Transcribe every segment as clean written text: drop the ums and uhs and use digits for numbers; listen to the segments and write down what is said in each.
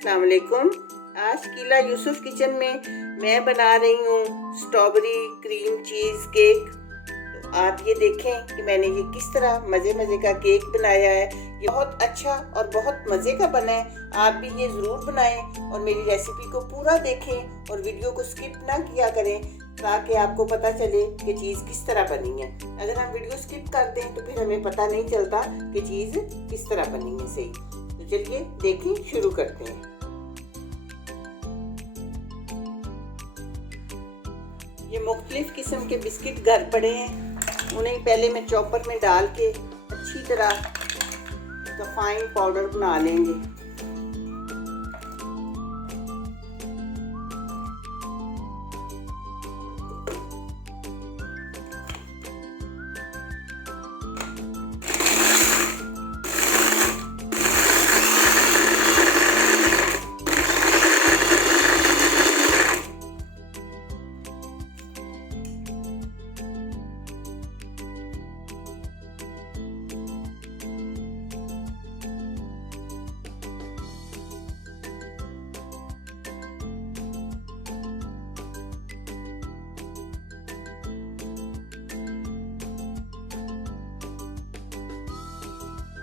अस्सलाम वालेकुम। आज कीला यूसुफ किचन में मैं बना रही हूँ स्ट्रॉबेरी क्रीम चीज़ केक। तो आप ये देखें कि मैंने ये किस तरह मज़े का केक बनाया है। ये बहुत अच्छा और बहुत मज़े का बना है। आप भी ये ज़रूर बनाएं और मेरी रेसिपी को पूरा देखें और वीडियो को स्किप ना किया करें ताकि आपको पता चले कि चीज़ किस तरह बनी है। अगर हम वीडियो स्किप कर दें तो फिर हमें पता नहीं चलता कि चीज़ किस तरह बनी है सही। तो चलिए देखें, शुरू करते हैं। ये मुख्तलिफ किस्म के बिस्किट घर पड़े हैं, उन्हें पहले मैं चॉपर में डाल के अच्छी तरह इसका फाइन पाउडर बना लेंगे।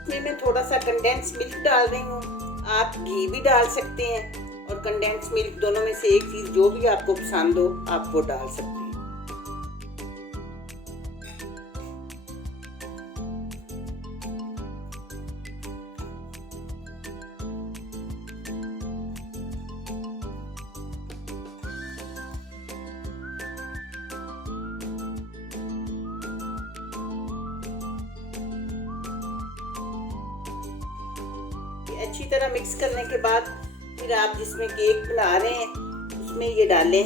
इसमें मैं थोड़ा सा कंडेंस मिल्क डाल रही हूँ। आप घी भी डाल सकते हैं और कंडेंस मिल्क, दोनों में से एक चीज़ जो भी आपको पसंद हो आप वो डाल सकते हैं। अच्छी तरह मिक्स करने के बाद फिर आप जिसमें केक बना रहे हैं उसमें ये डालें।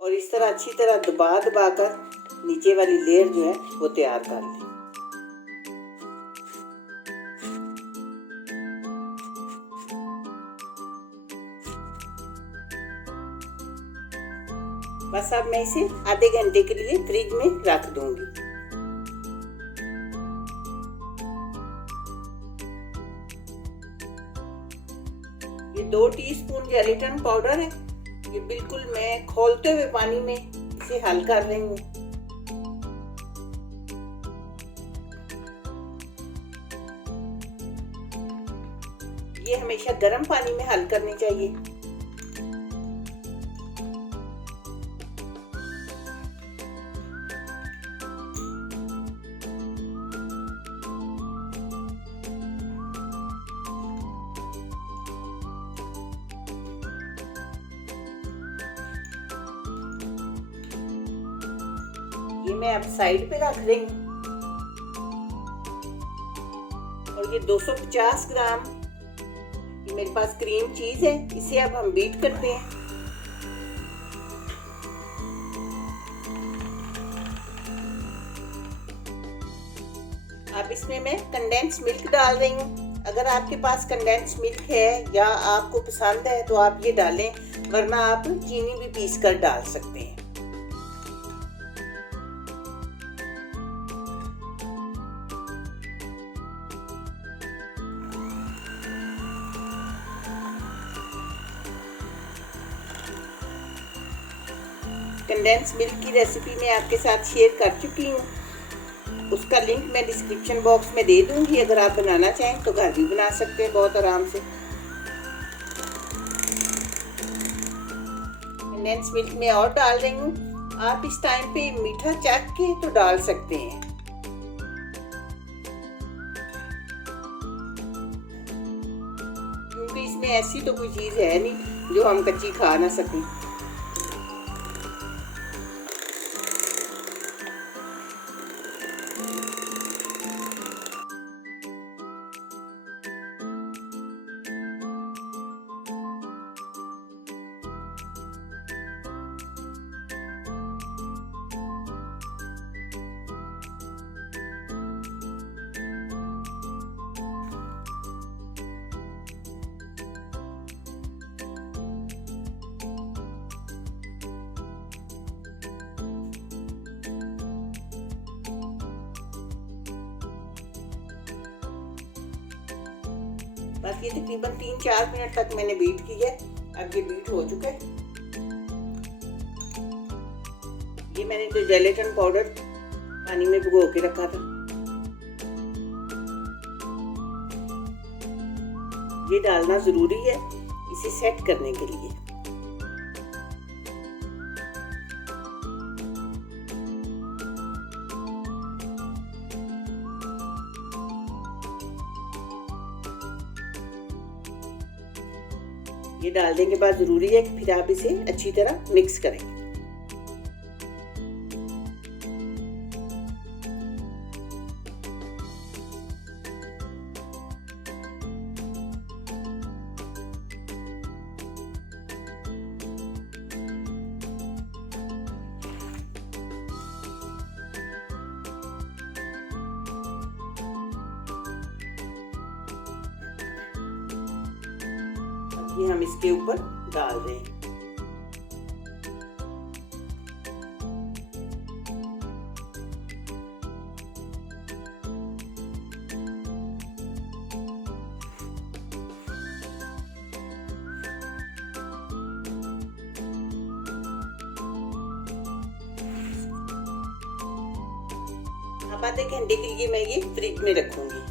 और इस तरह अच्छी तरह दबा कर नीचे वाली लेयर जो है वो तैयार कर लें। बस अब मैं इसे आधे घंटे के लिए फ्रिज में रख दूंगी। ये 2 टीस्पून जेलेटिन पाउडर है। ये बिल्कुल मैं खौलते हुए पानी में इसे हल कर रही हूँ। ये हमेशा गर्म पानी में हल करनी चाहिए। ये मैं अब साइड पे रख रही हूँ। और ये 250 ग्राम ये मेरे पास क्रीम चीज है, इसे अब हम बीट करते हैं। अब इसमें मैं कंडेंस मिल्क डाल रही हूँ। अगर आपके पास कंडेंस मिल्क है या आपको पसंद है तो आप ये डालें, वरना आप चीनी भी पीस कर डाल सकते हैं। कंडेंस मिल्क की रेसिपी मैं आपके साथ शेयर कर चुकी हूँ, उसका लिंक मैं डिस्क्रिप्शन बॉक्स में दे दूँगी। अगर आप बनाना चाहें तो घर भी बना सकते हैं बहुत आराम से। कंडेंस मिल्क में और डाल रही हूँ। आप इस टाइम पे मीठा चख के तो डाल सकते हैं। क्योंकि इसमें ऐसी तो कोई चीज़ है नहीं जो हम कच्ची खा ना सकें। बस ये तकरीबन 3-4 मिनट तक मैंने बीट की है। अब ये बीट हो चुका है। ये मैंने जो जेलेटिन पाउडर पानी में भिगो के रखा था, ये डालना जरूरी है इसे सेट करने के लिए। ये डालने के बाद जरूरी है कि फिर आप इसे अच्छी तरह मिक्स करें। ये हम इसके ऊपर डाल रहे हैं। अब आधे घंटे के लिए मैं ये फ्रिज में रखूंगी।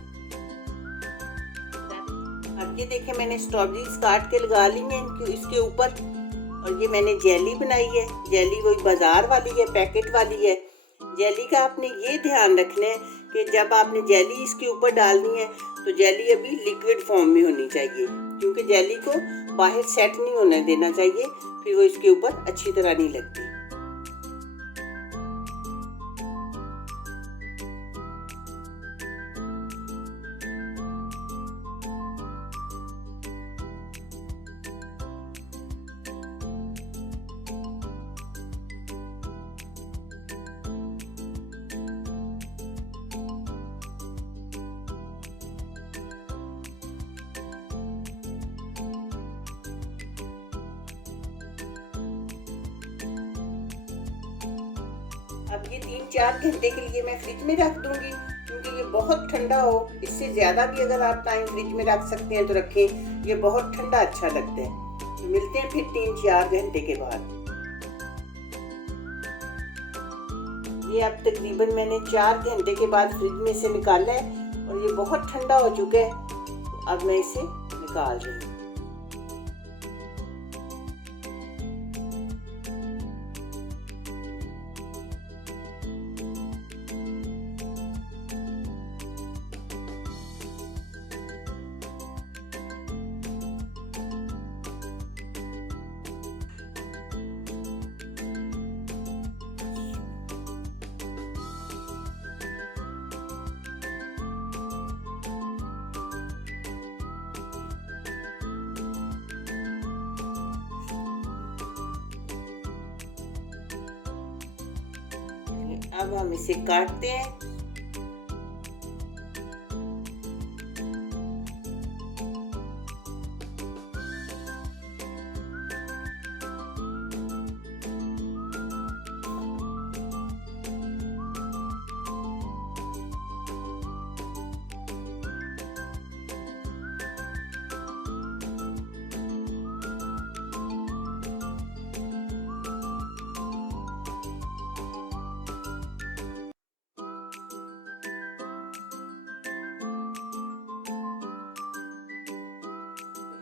अब ये देखें, मैंने स्ट्रॉबेरीज काट के लगा ली हैं इसके ऊपर, और ये मैंने जेली बनाई है। जेली वही बाजार वाली है, पैकेट वाली है। जेली का आपने ये ध्यान रखना है कि जब आपने जेली इसके ऊपर डालनी है तो जेली अभी लिक्विड फॉर्म में होनी चाहिए, क्योंकि जेली को बाहर सेट नहीं होने देना चाहिए, फिर वो इसके ऊपर अच्छी तरह नहीं लगती। अब ये 3-4 घंटे के लिए मैं फ्रिज में रख दूंगी, क्योंकि ये बहुत ठंडा हो। इससे ज़्यादा भी अगर आप टाइम फ्रिज में रख सकते हैं तो रखें, ये बहुत ठंडा अच्छा लगता है। तो मिलते हैं फिर 3-4 घंटे के बाद। ये अब तकरीबन मैंने 4 घंटे के बाद फ्रिज में से निकाला है और ये बहुत ठंडा हो चुका है। तो अब मैं इसे निकाल रही हूँ। अब हम इसे काटते हैं।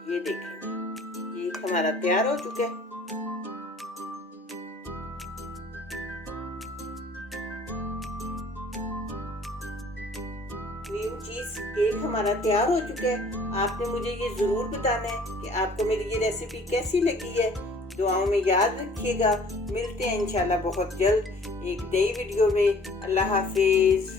ये देखें, ये हमारा तैयार हो चुका है। क्रीम चीज केक हमारा तैयार हो चुका है। आपने मुझे ये जरूर बताना है कि आपको मेरी ये रेसिपी कैसी लगी है। दुआओं में याद रखिएगा। मिलते हैं इंशाल्लाह बहुत जल्द एक नई वीडियो में। अल्लाह हाफिज।